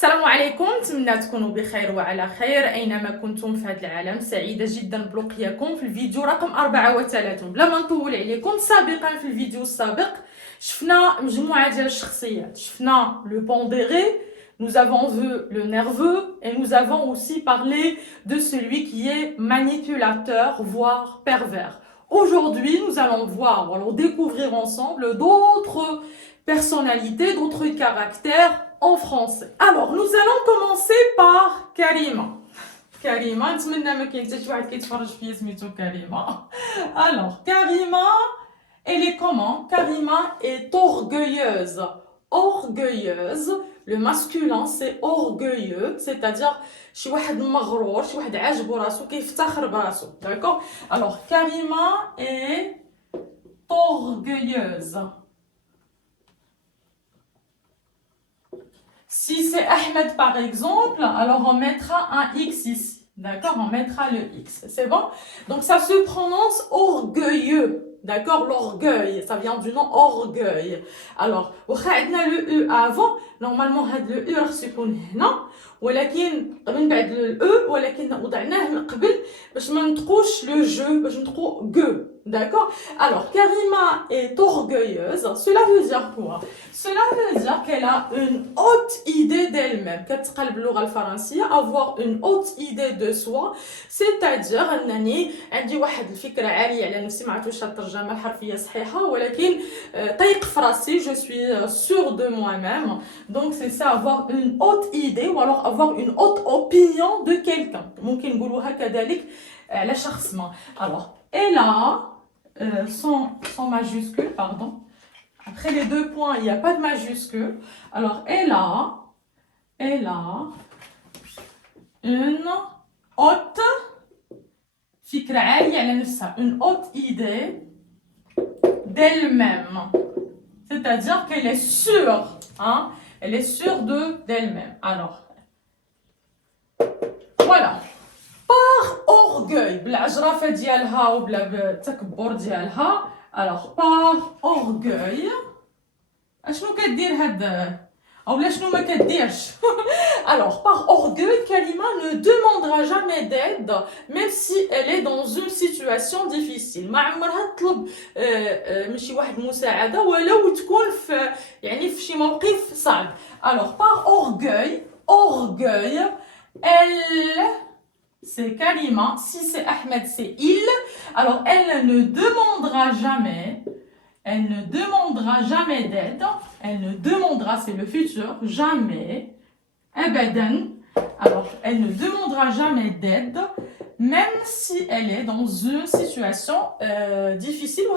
السلام عليكم، نتمنى تكونوا بخير وعلى خير اينما كنتم في هذا العالم. سعيده جدا بلقياكم في الفيديو رقم 34. بلا ما نطول عليكم، سابقا في الفيديو السابق شفنا مجموعه ديال الشخصيات. شفنا le pondéré, nous avons vu le nerveux et nous avons aussi parlé de celui qui est manipulateur voire pervers. Aujourd'hui, nous allons voir, allons découvrir ensemble d'autres personnalités, d'autres caractères en français. Alors, nous allons commencer par Karima. Karima, نتمنى ما كاين حتى شي واحد كيتفرج فيا سميتو كريمة. Alors, Karima, elle est comment? Karima est orgueilleuse. Orgueilleuse. Le masculin, c'est orgueilleux, c'est-à-dire شي واحد مغرور, شي واحد عاجبو راسو, كيفتخر براسو. D'accord? Alors, Karima est orgueilleuse. Si c'est Ahmed par exemple, alors on mettra un X ici. D'accord? On mettra le X. C'est bon? Donc ça se prononce orgueilleux. D'accord? L'orgueil. Ça vient du nom orgueil. Alors, on a le E avant. Normalement, le E راح يكون هنا. ولكن من بعد الاو ولكن وضعناه من قبل باش ما نطقوش لو جو, باش نطقو جو. D'accord? Alors, Karima est orgueilleuse. Cela veut dire quoi? Cela veut dire qu'elle a une haute idée d'elle-même. كتقلب اللغة الفرنسية, avoir une haute idée de soi, c'est-à-dire أنني عندي واحد الفكرة عالية على نفسي. ما عرفتش الترجمة الحرفية صحيحة, ولكن طيق في راسي, je suis sûre de moi-même. Donc c'est ça, avoir une haute idée ou alors avoir une haute opinion de quelqu'un. ممكن نقولوها كذلك على شخص ما. Alors, elle a sans majuscule, pardon. Après les deux points, il n'y a pas de majuscule. Alors, elle a une haute فكرة عالية على نفسها, une haute idée d'elle-même. C'est-à-dire qu'elle est sûre, hein? Elle est sûre d'elle-même. Alors, voilà. Par orgueil, بالعجرفة ديالها وبلا بالتكبر ديالها. Alors, par orgueil, اشنو كدير هاد اولا شنو ما كديرش. Alors, par orgueil, Karima ne demandera jamais d'aide, même si elle est dans une situation difficile. ما عمرها تطلب من شي واحد مساعدة ولو تكون في يعني في شي موقف صعب. Alors, par orgueil, elle, c'est Karima. Si c'est Ahmed, c'est il. Alors, elle ne demandera jamais d'aide. Elle ne demandera, c'est le futur, jamais. Abadan. Alors, elle ne demandera jamais d'aide, même si elle est dans une situation difficile.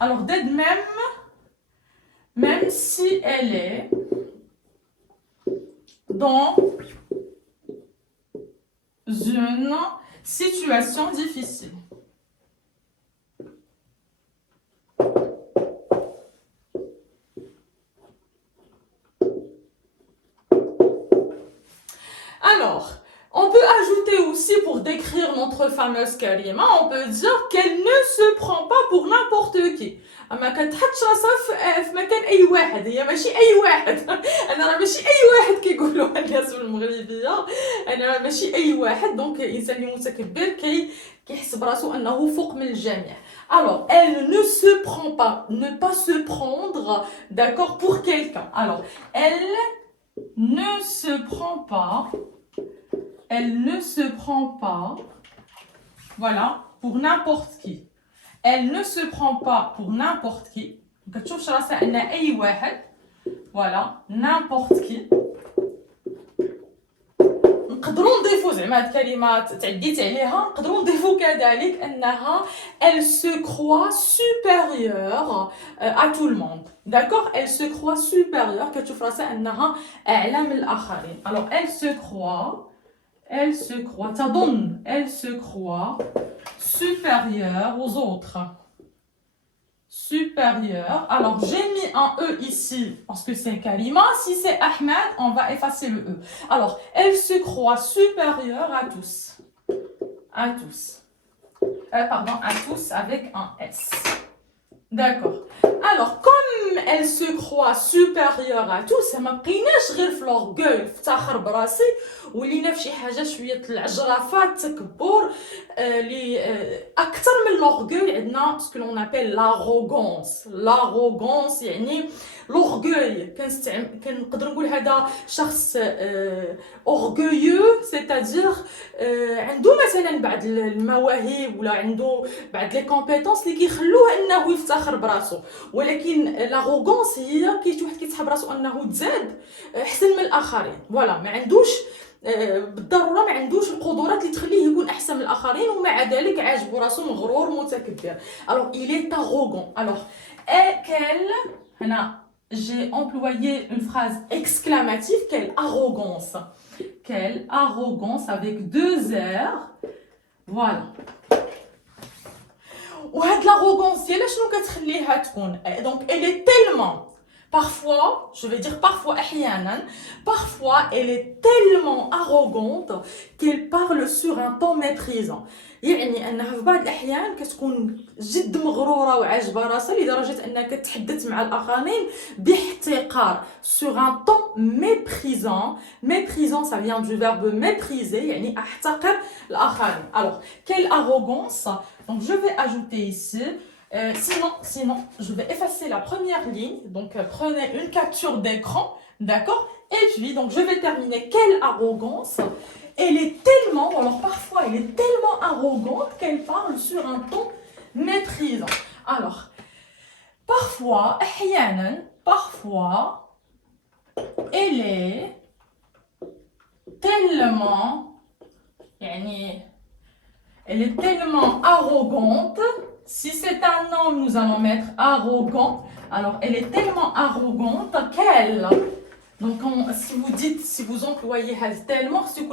Alors, d'aide même si elle est dans une situation difficile. Alors, on peut ajouter aussi pour décrire notre fameuse Karima, on peut dire qu'elle ne se prend pas pour n'importe qui. ما كتحطش راسها في مكان اي واحد, هي ماشي اي واحد. انا راه ماشي اي واحد كيقولوا الناس المغربيه, انا ماشي اي واحد. دونك الانسان اللي متكبر كيحس براسو انه فوق من الجميع. Alors, elle ne se prend pas, ne pas se prendre, d'accord, pour quelqu'un. Alors, elle ne se prend pas, voilà, pour n'importe qui. Elle ne se prend pas pour n'importe qui. كتشوفش راسها ان اي واحد. voilà, n'importe qui. نقدروا نضيفوا زعما هاد الكلمات تعديت عليها, نقدروا نضيفوا كذلك انها elle se croit supérieure à tout le monde. D'accord? Elle se croit supérieure, كتشوف راسها انها اعلى من الاخرين. Alors, elle se croit supérieure aux autres. Supérieure. Alors, j'ai mis un E ici parce que c'est Karima. Si c'est Ahmed, on va effacer le E. Alors, elle se croit supérieure à tous. À tous avec un S. D'accord. Alors, comme elle se croit supérieure à tout, ça ما بقيناش غير في l'orgueil افتخر براسي ولينا في شي حاجه شويه العجرفه التكبر اللي اكثر من l'orgueil عندنا ce que l'on appelle l'arrogance يعني l'orgueil كنقدر نقول هذا شخص orgueilleux c'est-à-dire عنده مثلا بعض المواهب ولا عنده بعض لي كومبيتونس اللي كيخلوه انه يفتخر براسو ولكن لاغوغونس هي كاين واحد كيتحب راسو انه تزاد احسن من الاخرين فوالا ما عندوش بالضروره ما عندوش القدرات اللي تخليه يكون احسن من الاخرين ومع ذلك عاجبو راسو مغرور متكبر alors il est arrogant alors quelle هنا j'ai employé une phrase exclamative quelle arrogance avec deux R voilà وهاد l'arrogance ديالها شنو كتخليها تكون donc elle est tellement parfois je vais dire parfois احيانا parfois elle est tellement arrogante qu'elle parle sur un ton méprisant يعني انها في بعض الاحيان كتكون جد مغروره وعاجبه راسها لدرجه انها كتحدث مع الاخرين باحتقار sur un ton méprisant ça vient du verbe mépriser يعني احتقر الاخرين alors quelle arrogance donc je vais ajouter ici sinon je vais effacer la première ligne donc prenez une capture d'écran d'accord et puis donc je vais terminer quelle arrogance elle est tellement, alors parfois elle est tellement arrogante qu'elle parle sur un ton méprisant. Alors, parfois, elle est tellement arrogante. Si c'est un homme, nous allons mettre arrogant. Alors, elle est tellement arrogante qu'elle... Donc, si vous employez tellement, c'est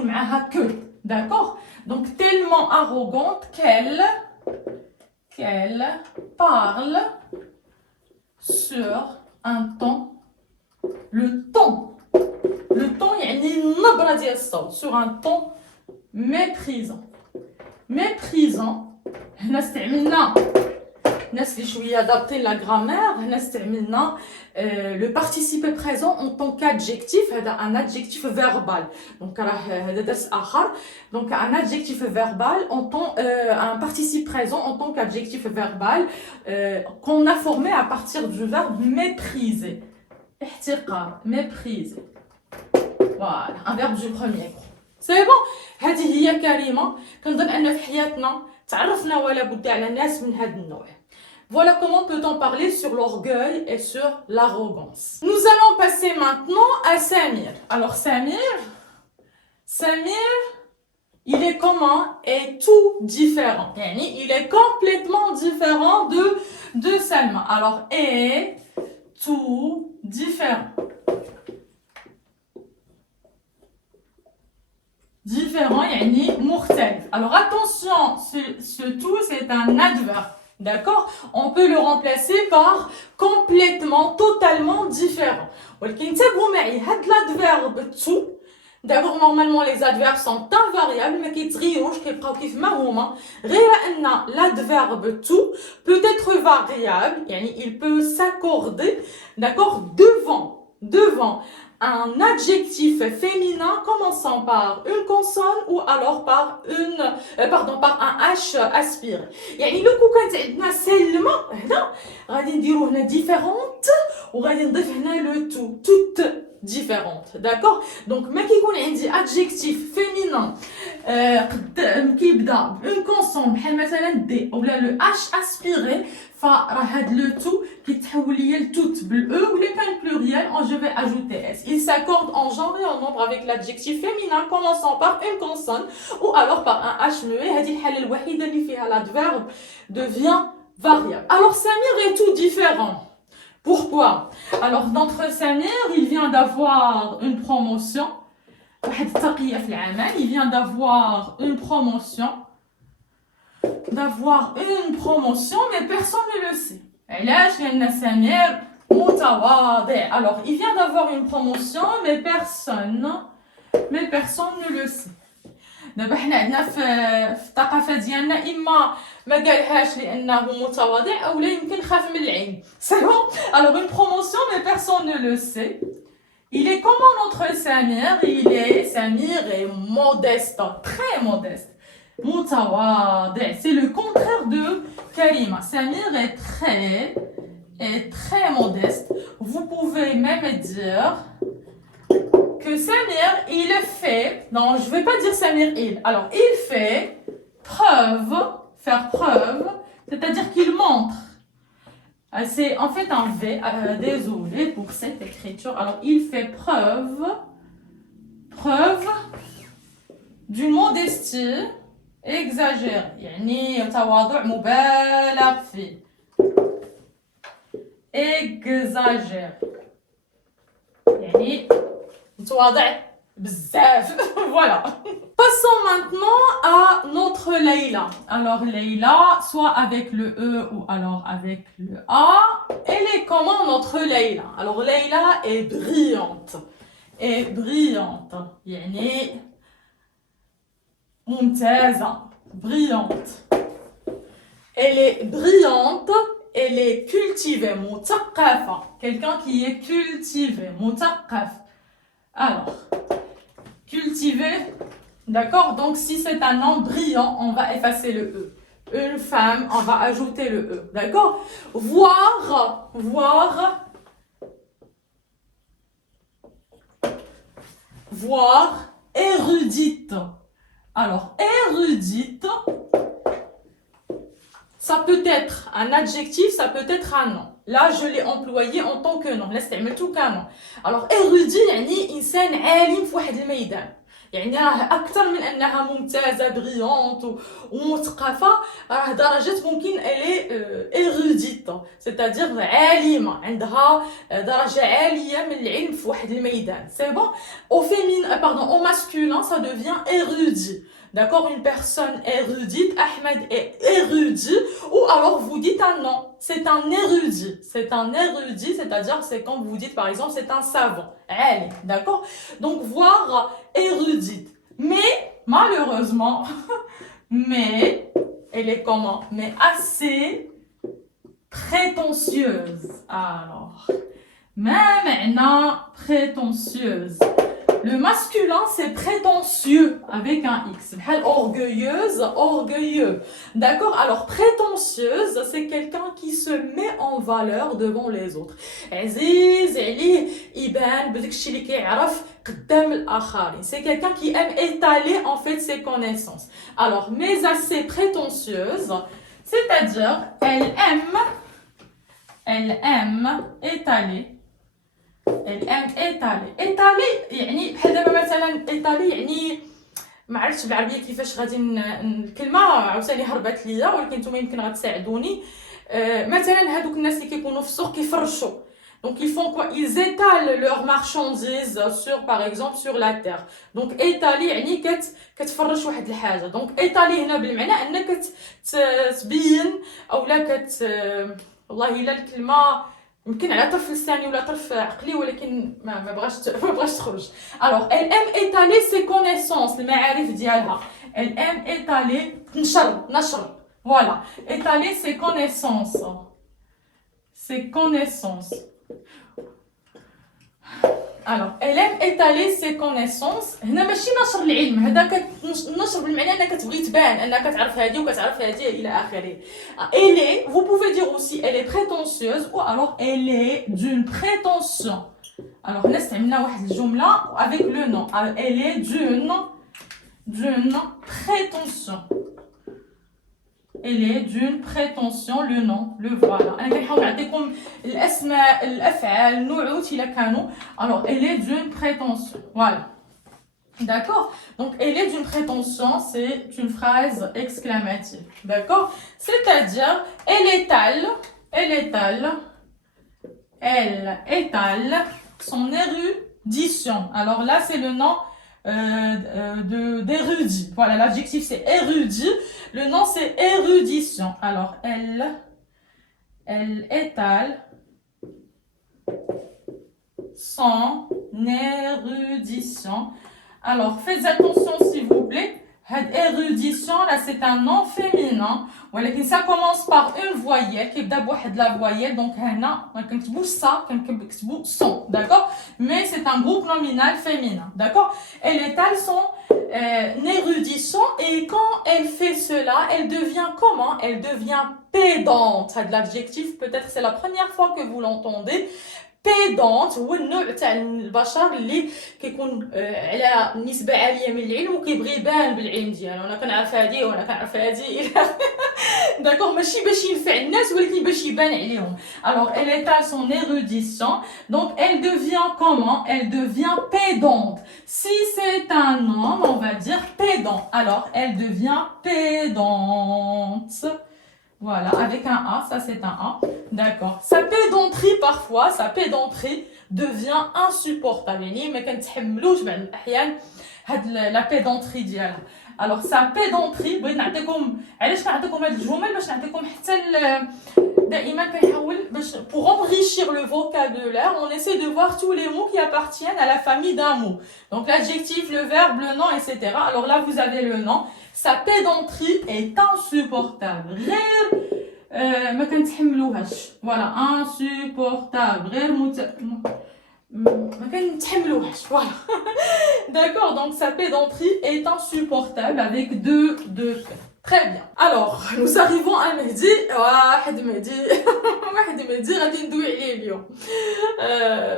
que, d'accord? Donc, tellement arrogante qu'elle parle sur un ton, le ton, يعني النبرة ديال الصوت, sur un ton méprisant. هنا استعملنا الناس اللي شويه دابطين لا غرامير هنا استعملنا le participe présent en tant qu'adjectif هذا un adjectif verbal donc راه هذا درس اخر donc un adjectif verbal en tant un participe présent en tant qu'adjectif verbal qu'on a formé à partir du verbe mépriser احتقار mépriser voilà un verbe du premier groupe c'est bon هذه هي كريمه كنظن ان في حياتنا تعرفنا ولا بد على ناس من هذا النوع. Voilà comment peut-on parler sur l'orgueil et sur l'arrogance. Nous allons passer maintenant à Samir. Alors Samir, il est comment? Est tout différent. Yani, il est complètement différent de Salma. Alors est tout différent. Différent, yani مختلف. Alors attention, ce tout c'est un adverbe. D'accord? On peut le remplacer par complètement, totalement différent. ولكن تابعوا معي هاد l'adverbe tout. D'abord normalement les adverbes sont invariables ما كيتغيروش كيبقاو كيف ما هما غير ان l'adverbe tout peut être variable يعني il peut s'accorder d'accord devant un adjectif féminin commençant par une consonne ou alors par un H aspiré. يعني لو كانت عندنا سلمى هنا غادي نديرو هنا différente وغادي نضيف هنا le tout toute différente d'accord donc ما كيكون عندي adjectif féminin كيبدا une consonne بحال مثلا d ولا le H aspiré فراه هاد لو تو كيتحول ليا لتوت بالاو ولا كان pluriel je vais ajouter s il s'accorde en genre et en nombre avec l'adjectif féminin commençant par une consonne ou alors par un h muet هذه الحاله الوحيده اللي فيها l'adverbe devient variable alors Samir est tout différent. Pourquoi? Alors d'entre Samir il vient d'avoir une promotion واحد الترقيه في العمل il vient d'avoir une promotion mais personne ne le sait. علاش؟ لأن سمير متواضع. Alors il vient d'avoir une promotion mais personne ne le sait. دابا حنا عندنا في الثقافه ديالنا اما ما قالهاش لانه متواضع او لا يمكن خاف من العين. سي بون. Alors une promotion mais personne ne le sait. Il est comment notre Samir? Samir est modeste, très modeste. متواضع, c'est le contraire de Karima. Samir est très modeste. Vous pouvez même dire que Samir, il fait, non, je ne vais pas dire Samir, alors il fait preuve, faire preuve, c'est-à-dire qu'il montre. C'est en fait un V, désolé pour cette écriture, alors il fait preuve d'une modestie exagérée, يعني تواضع مبالغ فيه, exagéré, يعني متواضع بزاف. Voilà. Passons maintenant à notre Leïla. Alors Leïla, soit avec le E ou alors avec le A. Elle est comment notre Leïla? Alors Leïla est brillante. يعني ممتازة, brillante. Elle est brillante, elle est cultivée, مثقفة. Quelqu'un qui est cultivé, مثقف. Alors, cultivé, d'accord? Donc, si c'est un nom brillant, on va effacer le E. Une femme, on va ajouter le E, d'accord? Voir, érudite. Alors, érudite, ça peut être un adjectif, ça peut être un nom. Là, je l'ai employé en tant que nom. Là, استعملته كنوم. Alors, érudit يعني إنسان عالم في واحد الميدان. يعني راه أكثر من أنها ممتازة بريونت ومثقفة، راه درجة ممكن elle érudite. C'est-à-dire عالمة، عندها درجة عالية من العلم في واحد الميدان. C'est bon. Au féminin, pardon, au masculin, ça devient érudit. D'accord, une personne érudite, Ahmed est érudit, ou alors vous dites un nom, c'est un érudit. C'est un érudit, c'est-à-dire c'est quand vous dites par exemple c'est un savant. Elle, d'accord? Donc voir érudite. Mais malheureusement, mais elle est comment? Mais assez prétentieuse. Alors, même prétentieuse. Le masculin, c'est prétentieux avec un X. Orgueilleuse, orgueilleux. D'accord? Alors, prétentieuse, c'est quelqu'un qui se met en valeur devant les autres. Aziz, عليه يبان بداك الشيء اللي كيعرف قدام الآخرين. C'est quelqu'un qui aime étaler en fait ses connaissances. Alors, mais assez prétentieuse, c'est-à-dire elle aime étaler. Elle aime étaler. étaler يعني بحال دابا مثلا étaler يعني ما عرفتش بالعربيه كيفاش غادي الكلمه عاوتاني هربت ليا، ولكن نتوما يمكن غتساعدوني. مثلا هادوك الناس اللي كيكونوا في السوق كيفرشوا. Donc ils font quoi? Ils étalent leurs marchandises sur par exemple sur la terre. Donc étaler يعني كتفرش واحد الحاجه. Donc étaler هنا بالمعنى انك تبين او لا والله الا الكلمه يمكن على طرف لساني ولا طرف عقلي، ولكن ما بغاش تخرج. Alors elle aime étaler ses connaissances, المعارف ديالها. Elle aime étaler نشر. Voilà, étaler ses connaissances. Ses connaissances. Alors, elle aime étaler ses connaissances. هنا ماشي نشر العلم، هذا نشر بالمعنى انك تبغي تبان انك تعرف هذه وكتعرف هذه الى اخره. Elle est, vous pouvez dire aussi elle est prétentieuse ou alors elle est d'une prétention. Alors هنا استعملنا واحد الجمله avec le nom. Elle est d'une prétention. Elle est d'une prétention, le nom, le voilà. أنا كنحاول نعطيكم الأسماء الأفعال النعوت إلا كانوا. Alors elle est d'une prétention, voilà. D'accord? Donc elle est d'une prétention, c'est une phrase exclamative. D'accord? C'est-à-dire elle étale son érudition. Alors là c'est le nom d'érudit. Voilà, l'adjectif c'est érudit, le nom c'est érudition. Alors elle étale son érudition. Alors faites attention s'il vous plaît. Érudition, là, c'est un nom féminin. ولكن ça commence par une voyelle qui est بواحد la voyelle. Donc, هنا ما كنكتبوش ça, كنكتبوا son, d'accord? Mais c'est un groupe nominal féminin, d'accord? Et les tales sont érudition. Et quand elle fait cela, elle devient comment? Elle devient pédante. Ça de l'adjectif, peut-être c'est la première fois que vous l'entendez. بيدونت هو النوع تاع البشر اللي كيكون على نسبه عاليه من العلم وكيبغي يبان بالعلم ديالو. انا كنعرف هادي وانا كنعرف هادي داكوغ ماشي باش ينفع الناس ولكن باش يبان عليهم. Alors elle étale son érudition, donc elle devient comment? Elle devient pédante. Si c'est un homme, on va dire pédant. Alors elle devient pédante. Voilà, avec un A, ça c'est un A. D'accord. Sa pédanterie parfois, sa pédanterie devient insupportable. يعني ما كنتحملوش بعض الأحيان هاد la pédanterie ديالها. Alors sa pédanterie بغيت نعطيكم علاش كنعطيكم هاد الجمل باش نعطيكم حتى دائما كنحاول باش pour enrichir le vocabulaire, on essaie de voir tous les mots qui appartiennent à la famille d'un mot. Donc l'adjectif, le verbe, le nom, etc. Alors là vous avez le nom. Sa pédanterie est insupportable. غير ما كنتحملوهاش. Voilà, insupportable. غير ما كنتحملوهاش. Voilà. D'accord, donc sa pédanterie est insupportable avec deux Très bien. Alors, nous arrivons à Mehdi. واحد مهدي غادي ندوي عليه اليوم.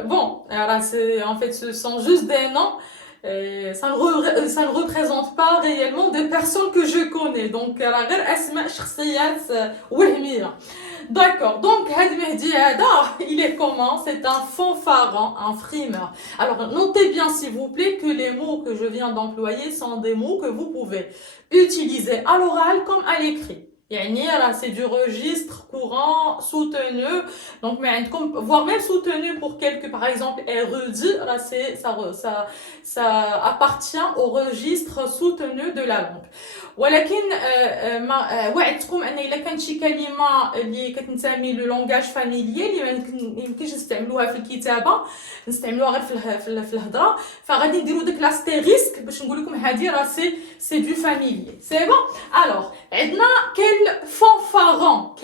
Bon, alors c'est en fait ce sont juste des noms. Ça ne représente pas réellement des personnes que je connais. Donc, غير أسماء شخصيات وهمية. D'accord. Donc, هاد مهدي هذا, il est comment? C'est un fanfaron, un frimeur. Alors, notez bien s'il vous plaît que les mots que je viens d'employer sont des mots que vous pouvez utiliser à l'oral comme à l'écrit. يعني là c'est du registre courant soutenu, donc mais voire même soutenu pour quelques, par exemple érudit, là c'est ça appartient au registre soutenu de la langue. ولكن وعدتكم ان الا كانت شي كلمه اللي كتنتمي لو لونغاج فاميليي اللي ما يمكنش نستعملوها في الكتابه، نستعملوها غير في الهضره، فغادي نديرو ديك لاستيريسك باش نقول لكم هذه راه سي دو فاميليي. سي بون. الوغ عندنا كاين فونفارون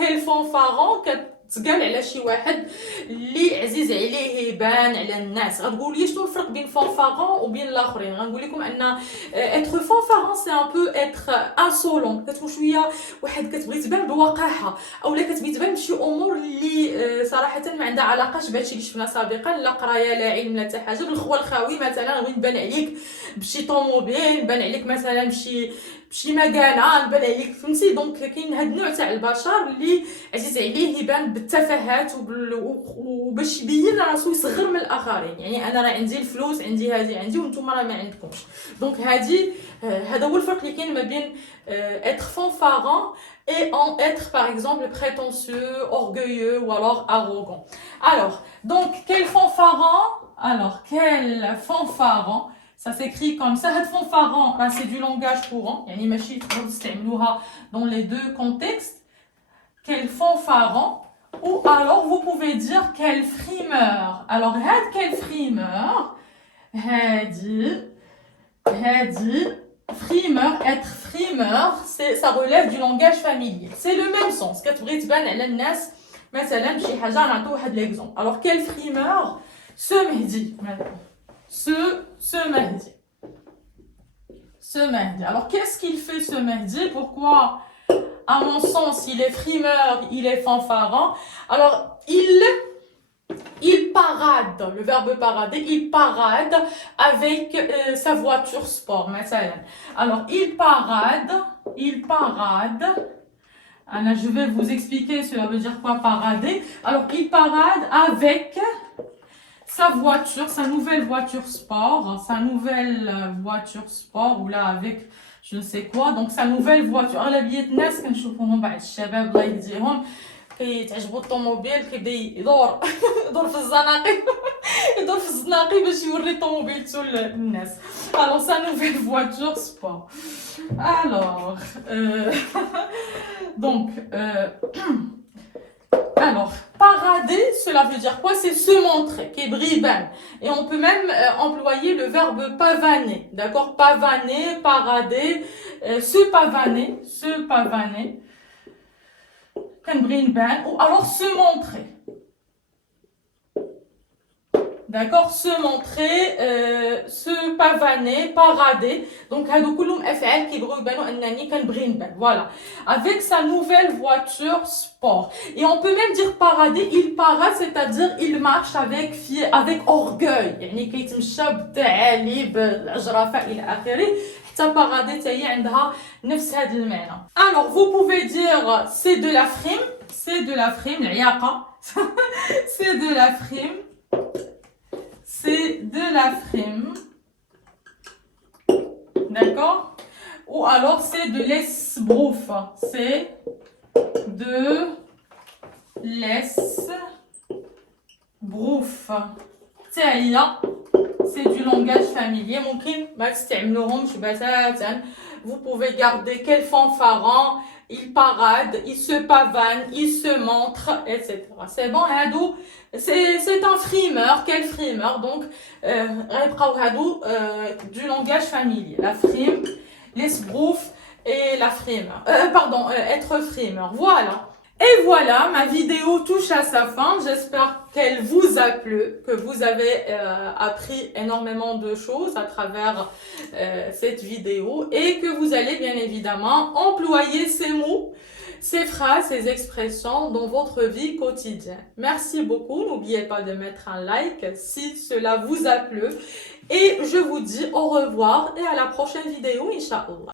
كتقال على شي واحد اللي عزيز عليه يبان على الناس. غتقول لي شنو الفرق بين فونفارون وبين الاخرين؟ غنقول لكم ان être فونفارون سي ان بو être insolent، كتكون شويه واحد كتبغي تبان بوقاحه، اولا كتبغي تبان بشي امور اللي صراحه ما عندها علاقه بهادشي اللي شفنا سابقا، لا قرايه لا علم لا حتى حاجه. بالخوى الخاوي مثلا بغيت نبان عليك بشي طوموبيل، نبان عليك مثلا بشي مكانه، نبان عليك، فهمتي؟ دونك كاين هاد النوع تاع البشر اللي عزيز عليه يبان بالتفاهات وباش يبين راسو يصغر من الاخرين. يعني انا راه عندي الفلوس، عندي هذه عندي وانتم راه ما عندكمش. دونك هذا هو الفرق اللي كاين ما بين être fanfaron et en être par exemple prétentieux, orgueilleux ou alors arrogant. Alors, donc quel fanfaron, ça s'écrit comme ça. هاد fanfaron là c'est du langage courant، يعني ماشي تقدروا تستعملوها dans les deux contextes. Quel fanfaron, ou alors vous pouvez dire quel frimeur. Alors quel frimeur, hadi frimeur, être frimeur, ça relève du langage familier. C'est le même sens. كتبغي تبان على الناس مثلا شي حاجه. نعطيو واحد ليكزومبل. Alors quel frimeur, ce Mehdi. Ce Mehdi. Alors qu'est-ce qu'il fait ce Mehdi? Pourquoi à mon sens il est frimeur, il est fanfaron? Alors il parade, le verbe parader, il parade avec sa voiture sport, مثلا. Alors il parade. Alors je vais vous expliquer cela veut dire quoi parader. Alors il parade avec sa voiture, sa nouvelle voiture sport, ou là avec je ne sais quoi. Donc sa nouvelle voiture. أغلبية الناس كنشوفوهم بعض الشباب الله يهديهم كيتعجبوا الطوموبيل كيبدا يدور في الزناقي باش يوري طوموبيلتو للناس. Alors sa nouvelle voiture sport. Alors donc alors parader, cela veut dire quoi? C'est se montrer, qui est briban. Et on peut même employer le verbe pavaner, d'accord? Pavaner, parader, se pavaner, كنبغي نبان, ou alors se montrer. D'accord, se montrer, se pavaner, parader. Donc, هادو كلهم أفعال كيبغيو يبانوا أنني كنبغي نبان. Voilà. Avec sa nouvelle voiture sport. Et on peut même dire parader, il parade, c'est-à-dire il marche avec orgueil. يعني كيتمشى بالتعالي بالأجرافة إلى آخره. حتى parader حتى هي عندها نفس هذا المعنى. Alors, vous pouvez dire c'est de la frime, العياقة. C'est de la frime. C'est de la frime. D'accord? Ou alors c'est de l'esbrouf. C'est de l'esbrouf. C'est du langage familier. Vous pouvez garder quel fanfaron. Il parade, il se pavane, il se montre, etc. C'est bon, Hadou, c'est un frimeur. Quel frimeur? Donc, du langage familier. La frime, l'esbrouf et la frimeur. Être frimeur. Voilà. Et voilà, ma vidéo touche à sa fin. J'espère qu'elle vous a plu, que vous avez appris énormément de choses à travers cette vidéo et que vous allez bien évidemment employer ces mots, ces phrases, ces expressions dans votre vie quotidienne. Merci beaucoup. N'oubliez pas de mettre un like si cela vous a plu. Et je vous dis au revoir et à la prochaine vidéo, Inch'Allah.